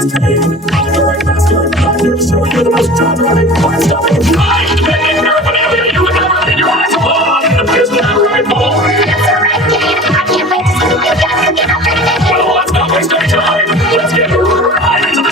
Well, let's not waste any time. Let's get right into the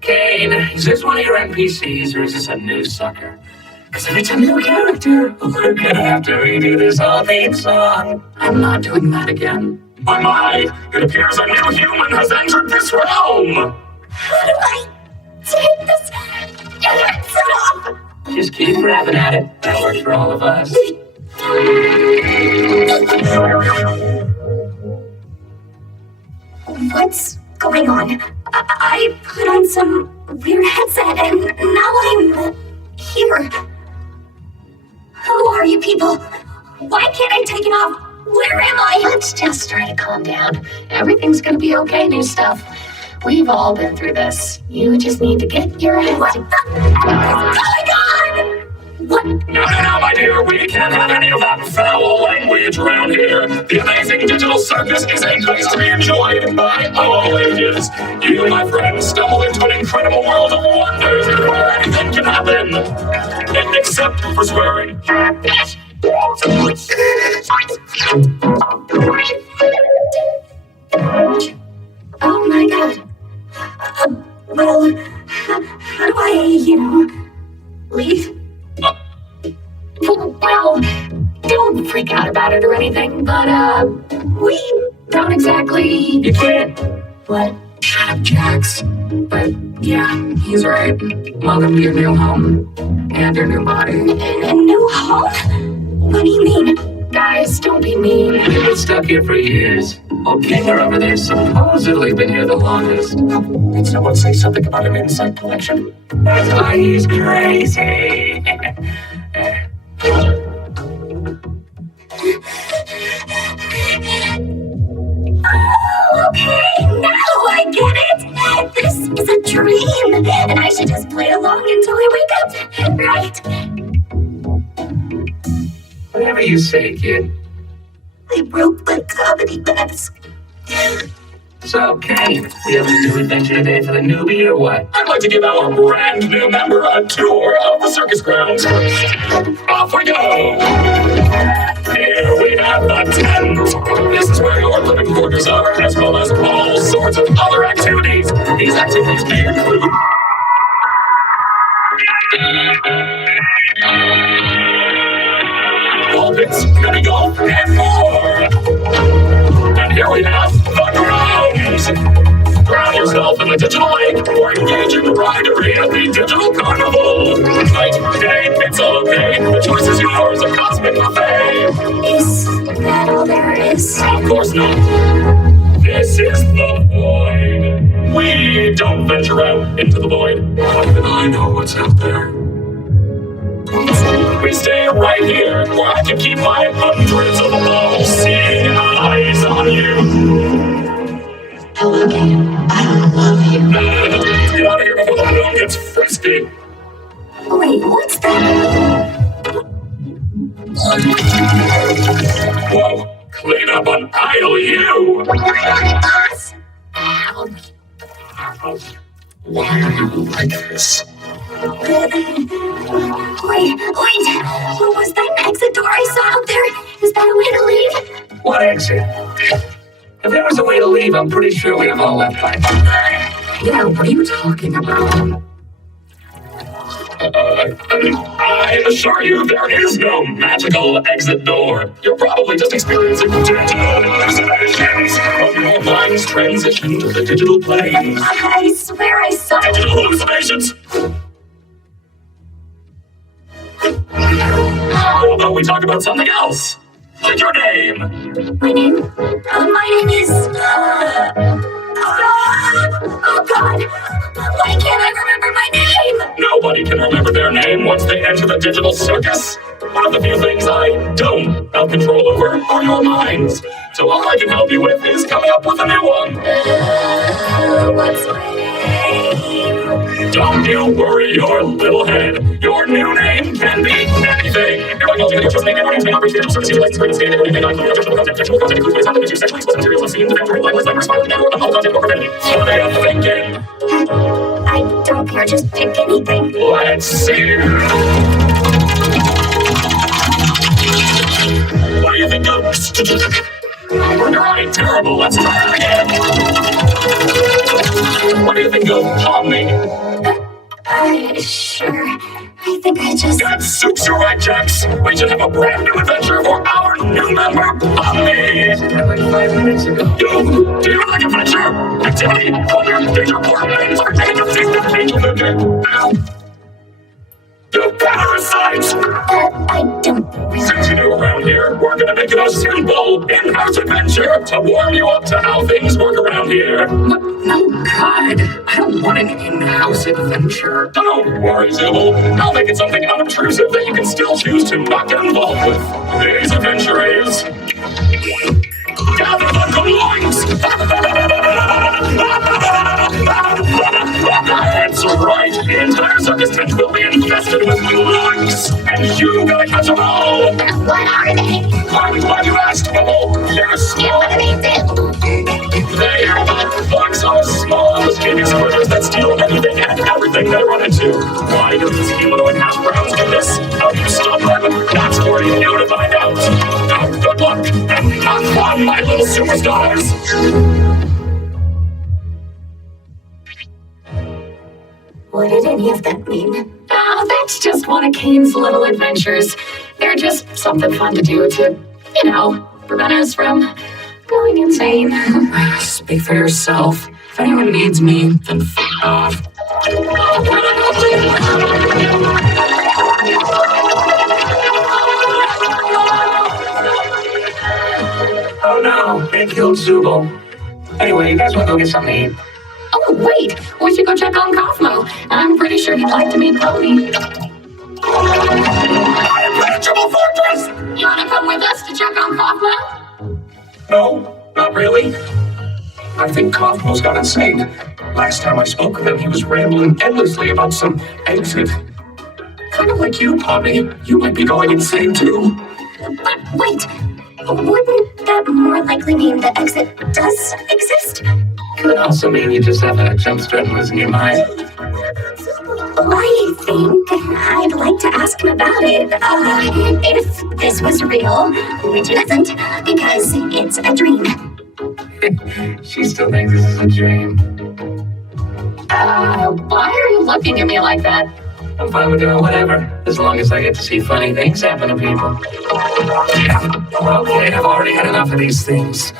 Kane, is this one of your NPCs or is this a new sucker? Because if it's a new character, we're gonna have to redo this whole theme song. I'm not doing that again. My, it appears a new human has entered this realm. How do I take this headset off? Just keep grabbing at it. That works for all of us. What's going on? I put on some weird headset and now I'm here. Who are you people? Why can't I take it off? Where am I? Let's just try to calm down. Everything's gonna be okay, new stuff. We've all been through this. You just need to get your head What the? Oh my god! What? No, my dear. We can't have any of that foul language around here. The amazing digital circus is a place to be enjoyed by all ages. You, my friends, stumble into an incredible world of wonders where anything can happen. Except for swearing. Oh my god. Well, how do I, leave? Well, don't freak out about it or anything, but, we don't exactly... You can't. What? Shut up, Jax. But, yeah, he's right. Welcome to your new home. And your new body. A new home? What do you mean? Guys, don't be mean. We've been stuck here for years. Old Kinger over there supposedly been here the longest. Did someone say something about an insect collection? That's why he's crazy. Okay, now I get it! This is a dream, and I should just play along until I wake up, right? Whatever you say, kid. I broke my comedy mask. So, Kane, we have a new adventure today for the newbie or what? I'd like to give our brand new member a tour of the circus grounds. Off we go! Here we have the tent. This is where your living quarters are, as well as all sorts of other activities. These activities may include... ball pits, mini golf, and more! And here we have the grounds! Drown yourself in the digital lake or engage in the ridery at the digital carnival. Night, day, it's all okay. The choice is yours, a cosmic buffet. Is that all there is? Of course not. This is the void. We don't venture out into the void. How can I know what's out there? We stay right here, where I can keep my hundreds of all-seeing eyes on you. Hello, Kane. I love you. Let's get out of here before the moon gets frisky. Wait, what's that? Whoa, clean up on aisle you. Us? Why are you like this? Wait, what was that exit door I saw out there? Is that a way to leave? What exit? If there was a way to leave, I'm pretty sure we have all left by now. Yeah, what are you talking about? I assure you there is no magical exit door. You're probably just experiencing digital hallucinations of your mind's transition to the digital plane. I swear I saw Digital hallucinations! How about we talk about something else? What's your name? My name? My name is, oh God! Why can't I remember my name? Nobody can remember their name once they enter the digital circus. One of the few things I don't have control over are your minds. So all I can help you with is coming up with a new one. What's my name? Don't you worry your little head. Your new name can be anything. Everybody knows your trust name, your name's name, operates digital services, license, great standard, everything, non-controversial content, textual content, includes ways, content, sexually explicit materials, and scenes, event, language, language, spotted, network, unlawful content, or profanity. What are you thinking? I don't care, just pick anything. Let's see. What do you think of? You're right, terrible. Let's try again. What do you think of Tommy? Sure. I think I just... That suits you right, Jax. We should have a brand new adventure for our new member, Tommy. Like 5 minutes ago. Do you like adventure? Activity, wonder, danger, or names are taking a taste of angel food. You parasites! I don't really... Since you're new around here, we're gonna make it a simple in-house adventure to warm you up to how things work around here. No, God. I don't want an in-house adventure. Don't worry, Zibble. I'll make it something unobtrusive that you can still choose to not get involved with. Today's adventure is... Gather the loins! That's right. The entire circus tent will be infested with loins. And you gotta catch them all. What are they? I'm glad you asked, Bubble. They're small. What do they do? They are the loins so small. Those baby squirters that steal anything and everything they run into. Why do these humanoid hash browns do this? How do you stop them? That's for you to find out. Now, good luck, and have fun, my little superstars. What did any of that mean? Oh, that's just one of Kane's little adventures. They're just something fun to do to, prevent us from going insane. Speak for yourself. If anyone needs me, then f*** off. Oh no, they killed Zubul. Anyway, you guys want to go get something to eat? Oh, wait, we should go check on Cosmo. I'm pretty sure he'd like to meet Cody. Impenetrable fortress! You want to come with us to check on Cosmo? No, not really. I think Cosmo's got insane. Last time I spoke with him, he was rambling endlessly about some exit. Kind of like you, Tommy. You might be going insane too. But wait, wouldn't that more likely mean the exit does exist? Could also mean you just have a jump start and losing your mind. I think I'd like to ask him about it, if this was real, which it isn't, because it's a dream. She still thinks this is a dream. Why are you looking at me like that? I'm fine with doing whatever, as long as I get to see funny things happen to people. Yeah, okay, I've already had enough of these things.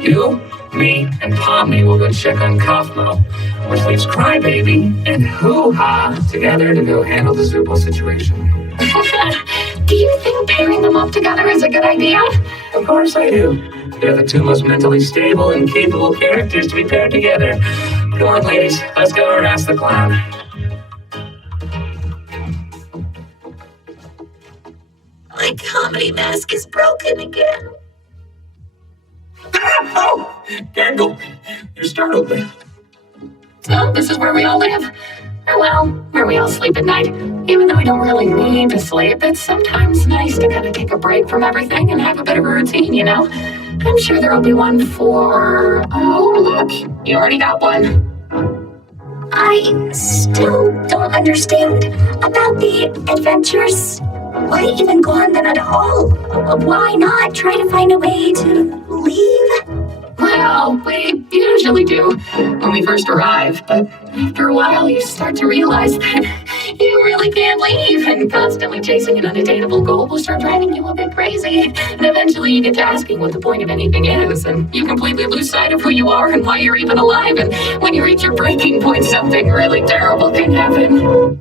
You, me, and Pomni will go check on Cosmo, which leaves Crybaby and Hoo-Ha together to go handle the Zubul situation. Do you think pairing them up together is a good idea? Of course I do. They're the two most mentally stable and capable characters to be paired together. Come on, ladies, let's go harass the clown. My comedy mask is broken again. Oh, Gangle, you startled me. So this is where we all live. Or well, where we all sleep at night. Even though we don't really need to sleep, it's sometimes nice to kind of take a break from everything and have a bit of a routine, you know? I'm sure there'll be one for... Oh, look, you already got one. I still don't understand about the adventures. Why even go on them at all? Why not try to find a way to leave? Well, we usually do when we first arrive, but after a while you start to realize that you really can't leave, and constantly chasing an unattainable goal will start driving you a bit crazy. And eventually you get to asking what the point of anything is, and you completely lose sight of who you are and why you're even alive, and when you reach your breaking point, something really terrible can happen.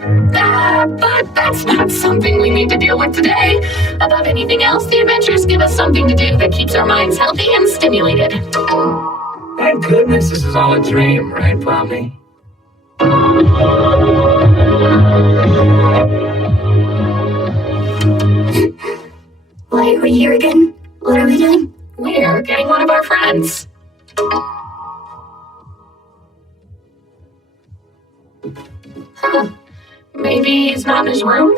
But that's not something we need to deal with today. Above anything else, the adventures give us something to do that keeps our minds healthy and stimulated. Thank goodness this is all a dream, right, Pomni? Why are we here again? What are we doing? We're getting one of our friends. Huh. Maybe he's not in his room?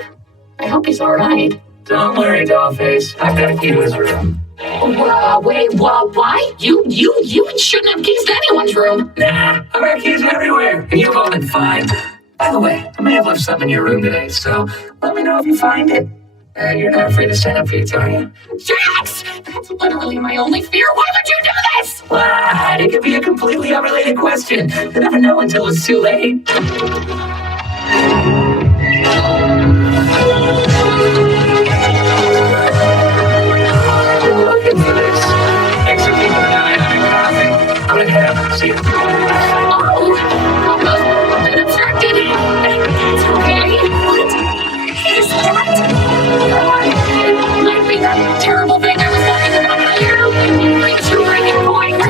I hope he's alright. Don't worry, Dollface. I've got a key to his room. Wait, why? You shouldn't have keys to anyone's room. Nah, I've got keys everywhere, and you've all been fine. By the way, I may have left something in your room today, so let me know if you find it. You're not afraid to stand up for you, are you? Jax! That's literally my only fear. Why would you do this? What? It could be a completely unrelated question. You never know until it's too late. Looking for this. Thanks for keeping an eye on your coffee. I'm gonna head out. See you. Oh, I've been obstructed. It's okay. What is that? It might be that terrible thing I was talking about earlier. Reach your breaking point.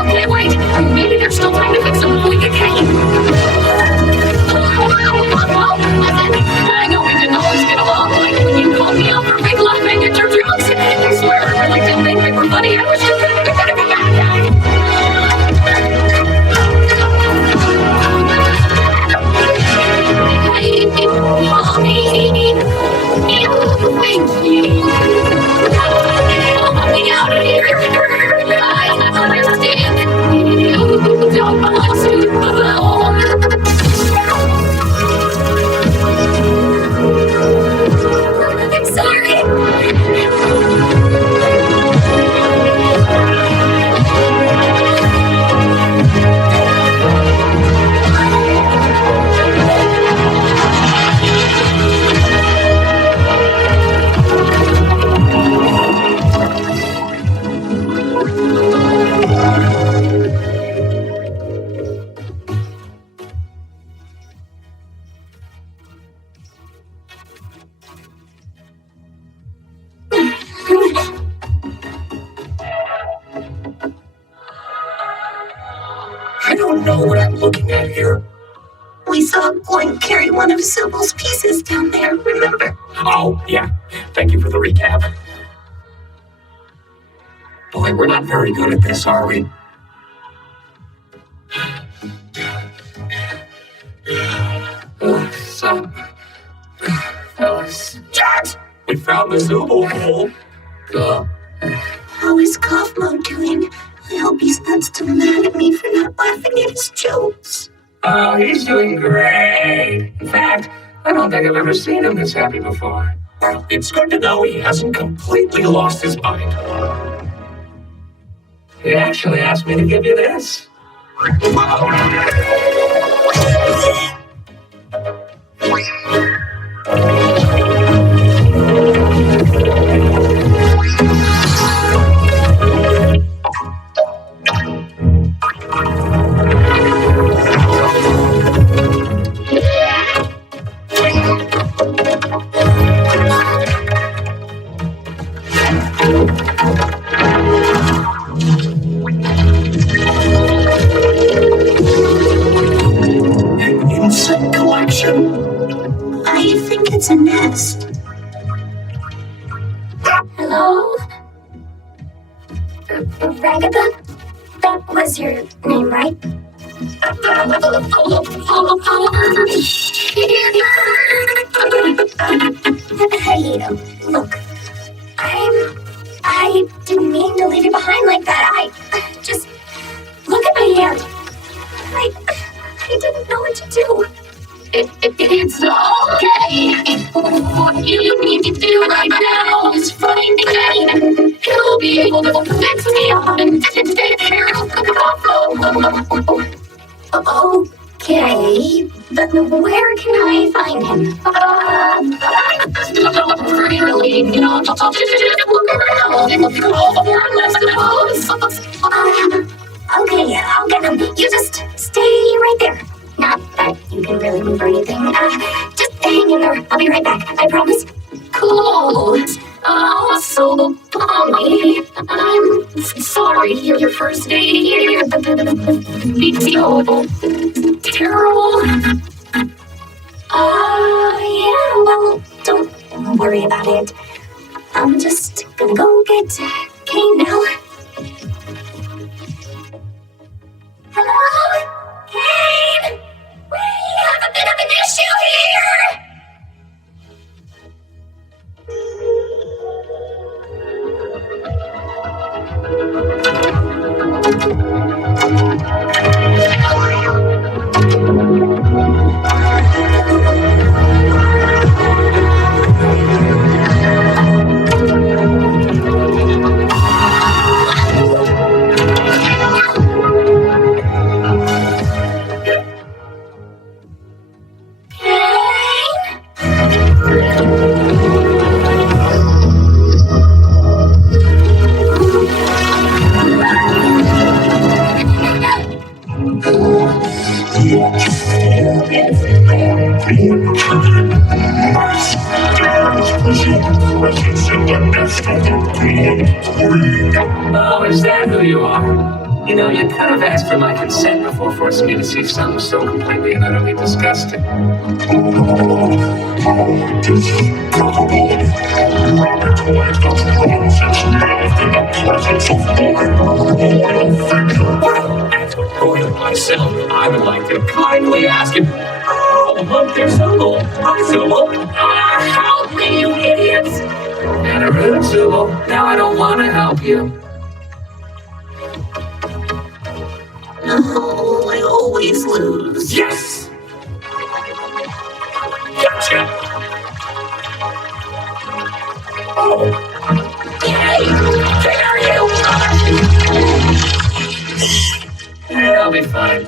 Okay, wait. Maybe there's still time to fix it before we get Kane. I know we didn't always get along, like when you called me out for fake laughing at your jokes. I swear I really didn't think they were funny. I was just gonna be better than that. Hey, Mommy. Thank you. Let me out of here. I understand. You don't want to. I'm sorry. I don't know what I'm looking at here. We saw Gwen carry one of Sybil's pieces down there, remember? Oh, yeah. Thank you for the recap. Boy, we're not very good at this, are we? So, fellas, Jax, we found the Zooble hole. How is Kaufmo doing? I hope he's not still mad at me for not laughing at his jokes. Oh, he's doing great. In fact, I don't think I've ever seen him this happy before. Well, it's good to know he hasn't completely lost his mind. He actually asked me to give you this. An insect collection. I think it's a nest. Hello? Ragatha? That was your name, right? Hey, look. I didn't mean to leave you behind like that. I just... Look at my hand. I didn't know what to do. It's okay. What you need to do right now is find Kane. He'll be able to fix me up and take care of the Okay, but where can I find him? Really, you know, just look around and look through all the wormless house. Okay, I'll get him. You just stay right there. Not that you you can really move or anything. Just hang in there. I'll be right back. I promise. Cool. Oh, so balmy. I'm sorry, your first day here. It's so terrible. Yeah, well, don't worry about it. I'm just gonna go get Kane now. Hello? Kane? We have a bit of an issue here! Oh, is that who you are? You know, you could have asked for my consent before forcing me to see something so completely and utterly disgusting. As a royal myself, I would like to kindly ask him. Oh, look, there's Zooble. Hi, Zooble. Help me, you idiots. And a rude Zooble. Now I don't want to help you. No, I always lose. Yes! Gotcha! Oh! Yay! There you! Hey, I'll be fine.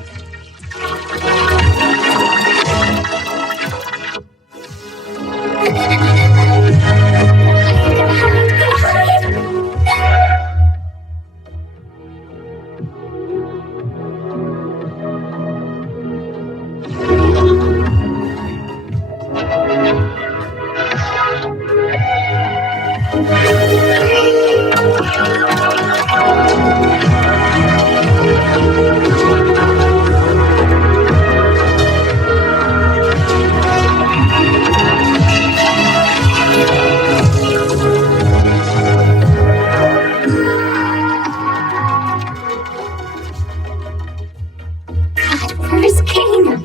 Where's Kane?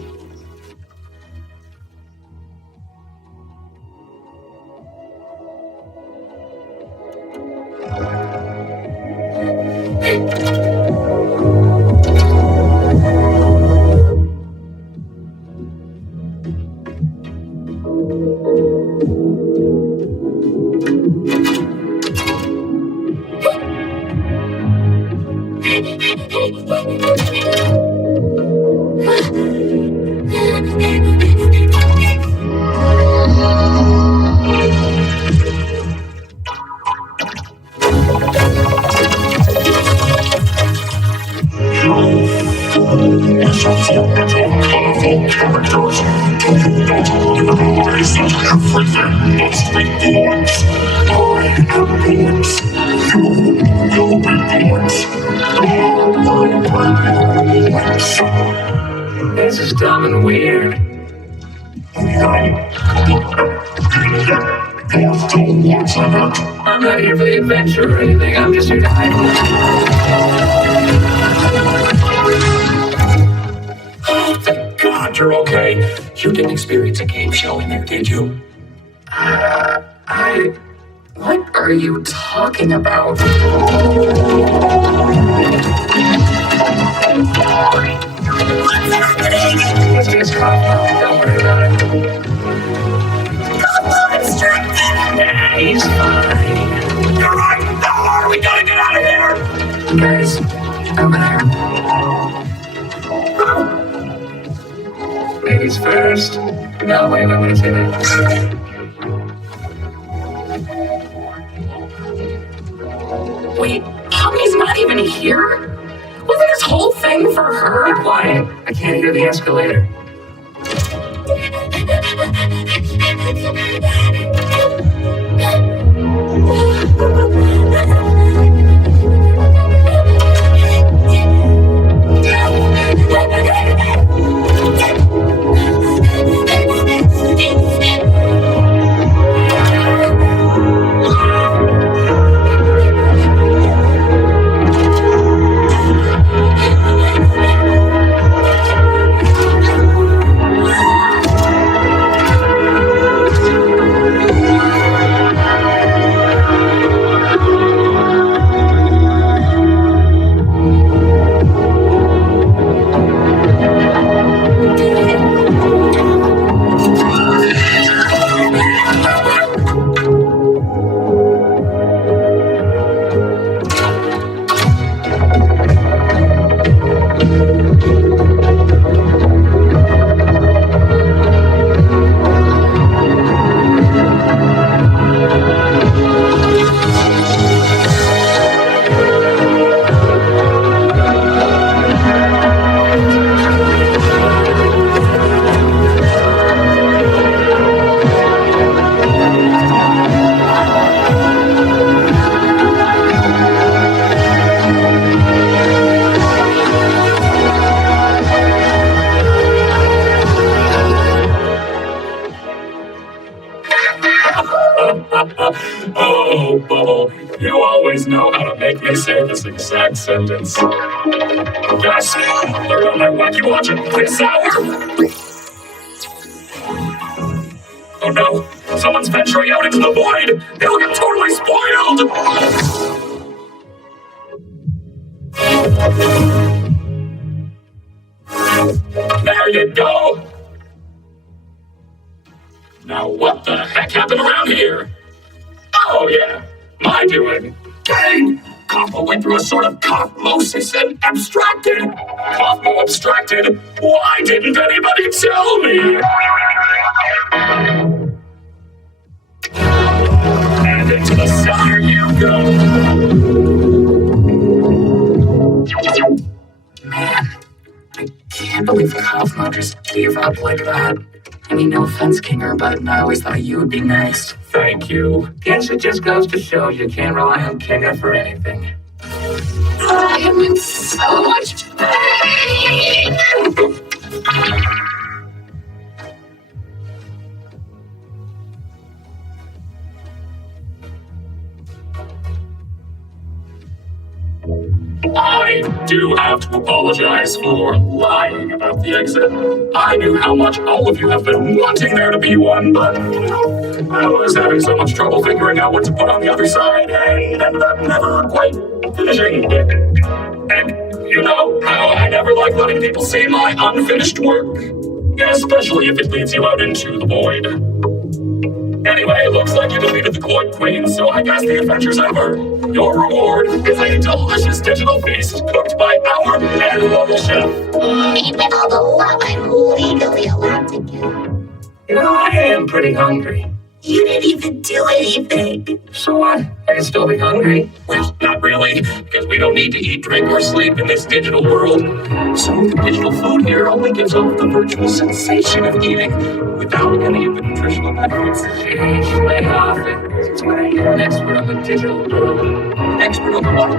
This is dumb and weird. I'm not here for the adventure or anything. I'm just here to hide. Oh, thank God you're okay. You didn't experience a game show in there, did you? What are you talking about? What's happening? Let's just calm down. Don't worry about it. I'm distracted. Nah, he's fine. You're right. No, we gotta get out of here. Guys, over there. Ladies first. No, wait, I want to say that. Wait, Tommy's not even here? Wasn't this whole thing for her? Be quiet. I can't hear the escalator. Oh, Bubble, you always know how to make me say this exact sentence. Gosh, they're on my wacky watch at this hour. Oh no, someone's venturing out into the void. It'll get totally spoiled. There you go. Now what the heck happened around here? Oh yeah, my doing. Dang! Cosmo went through a sort of cosmosis and abstracted. Cosmo abstracted? Why didn't anybody tell me? And into the cellar you go. Man, I can't believe Cosmo just gave up like that. I mean, no offense, Kinger, but I always thought you would be next. Thank you. Guess it just goes to show you can't rely on Kinga for anything. I am in so much pain! I do have to apologize for lying about the exit. I knew how much all of you have been wanting there to be one, but, I was having so much trouble figuring out what to put on the other side and ended up never quite finishing it. And you know how I never like letting people see my unfinished work, especially if it leads you out into the void. Anyway, it looks like you defeated the Void Queen, so I guess the adventure's over. Your reward is a delicious digital feast cooked by our admirable chef. Made with all the love I'm legally allowed to give. You know, I am pretty hungry. You didn't even do anything. So what? I can still be hungry. Well, not really, because we don't need to eat, drink, or sleep in this digital world. So the digital food here only gives off the virtual sensation of eating without any of the nutritional benefits. Sheesh, lay off it. Since when are you an expert on the digital world? An expert on what?